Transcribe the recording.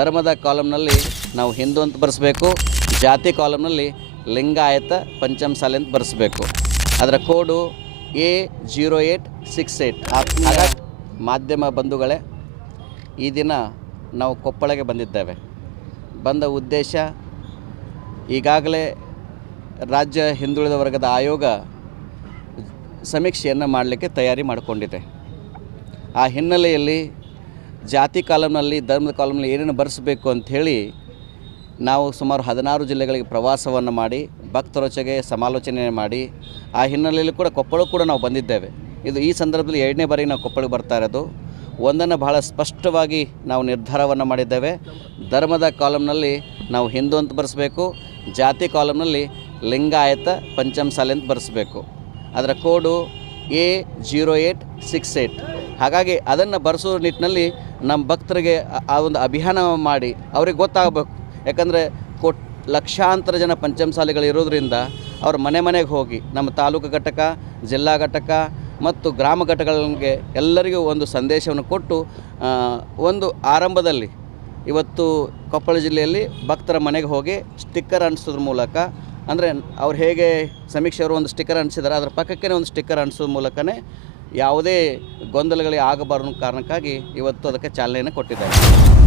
ಧರ್ಮದ ಕಾಲಮ್ನಲ್ಲಿ ನಾವು ಹಿಂದೂ ಅಂತ ಬರೆಸ್ಬೇಕು, ಜಾತಿ ಕಾಲಮ್ನಲ್ಲಿ ಲಿಂಗಾಯತ ಪಂಚಮಸಾಲೆ ಅಂತ ಬರೆಸ್ಬೇಕು. ಅದರ code A zero eight six eight ಮಾಧ್ಯಮ ಬಂಧುಗಳೇ, ಈ ದಿನ ನಾವು ಕೊಪ್ಪಳಗೆ ಬಂದಿದ್ದೇವೆ. ಬಂದ ಉದ್ದೇಶ, ಈಗಾಗಲೇ ರಾಜ್ಯ ಹಿಂದುಳಿದ ವರ್ಗದ ಆಯೋಗ ಸಮೀಕ್ಷೆಯನ್ನು ಮಾಡಲಿಕ್ಕೆ ತಯಾರಿ ಮಾಡಿಕೊಂಡಿದೆ. ಆ ಹಿನ್ನೆಲೆಯಲ್ಲಿ ಜಾತಿ ಕಾಲಮ್ನಲ್ಲಿ, ಧರ್ಮದ ಕಾಲಮ್ನಲ್ಲಿ ಏನೇನು ಬರೆಸಬೇಕು ಅಂಥೇಳಿ ನಾವು ಸುಮಾರು ಹದಿನಾರು ಜಿಲ್ಲೆಗಳಿಗೆ ಪ್ರವಾಸವನ್ನು ಮಾಡಿ ಭಕ್ತರೊಚೆಗೆ ಸಮಾಲೋಚನೆ ಮಾಡಿ, ಆ ಹಿನ್ನೆಲೆಯಲ್ಲಿ ಕೂಡ ಕೊಪ್ಪಳ ಕೂಡ ನಾವು ಬಂದಿದ್ದೇವೆ. ಇದು ಈ ಸಂದರ್ಭದಲ್ಲಿ ಎರಡನೇ ಬಾರಿಗೆ ನಾವು ಕೊಪ್ಪಳಕ್ಕೆ ಬರ್ತಾ ಇರೋದು. ಒಂದನ್ನು ಬಹಳ ಸ್ಪಷ್ಟವಾಗಿ ನಾವು ನಿರ್ಧಾರವನ್ನು ಮಾಡಿದ್ದೇವೆ. ಧರ್ಮದ ಕಾಲಮ್ನಲ್ಲಿ ನಾವು ಹಿಂದೂ ಅಂತ ಬರೆಸಬೇಕು, ಜಾತಿ ಕಾಲಮ್ನಲ್ಲಿ ಲಿಂಗಾಯತ, ಪಂಚಮಸಾಲೆ ಅಂತ ಬರೆಸಬೇಕು. ಅದರ code A zero eight six eight ಹಾಗಾಗಿ ಅದನ್ನು ಬರೆಸೋ ನಿಟ್ಟಿನಲ್ಲಿ ನಮ್ಮ ಭಕ್ತರಿಗೆ ಆ- ಒಂದು ಅಭಿಯಾನ ಮಾಡಿ ಅವ್ರಿಗೆ ಗೊತ್ತಾಗಬೇಕು. ಯಾಕಂದರೆ ಕೋಟ್ ಲಕ್ಷಾಂತರ ಜನ ಪಂಚಮಸಾಲಿಗಳಿರೋದ್ರಿಂದ ಅವ್ರ ಮನೆ ಮನೆಗೆ ಹೋಗಿ ನಮ್ಮ ತಾಲೂಕು ಘಟಕ, ಜಿಲ್ಲಾ ಘಟಕ ಮತ್ತು ಗ್ರಾಮ ಘಟಕಗಳಿಗೆ ಎಲ್ಲರಿಗೂ ಒಂದು ಸಂದೇಶವನ್ನು ಕೊಟ್ಟು ಒಂದು ಆರಂಭದಲ್ಲಿ ಇವತ್ತು ಕೊಪ್ಪಳ ಜಿಲ್ಲೆಯಲ್ಲಿ ಭಕ್ತರ ಮನೆಗೆ ಹೋಗಿ ಸ್ಟಿಕ್ಕರ್ ಅನ್ನಿಸೋದ್ರ ಮೂಲಕ, ಅಂದರೆ ಅವ್ರು ಹೇಗೆ ಸಮೀಕ್ಷೆಯವರು ಒಂದು ಸ್ಟಿಕ್ಕರ್ ಅಂಟಿಸಿದ್ದಾರೆ ಅದರ ಪಕ್ಕಕ್ಕೆ ಒಂದು ಸ್ಟಿಕ್ಕರ್ ಅನ್ನಿಸೋದ್ರ ಮೂಲಕನೇ ಯಾವುದೇ ಗೊಂದಲಗಳಿಗೆ ಆಗಬಾರದು ಕಾರಣಕ್ಕಾಗಿ ಇವತ್ತು ಅದಕ್ಕೆ ಚಾಲನೆಯನ್ನು ಕೊಟ್ಟಿದ್ದಾರೆ.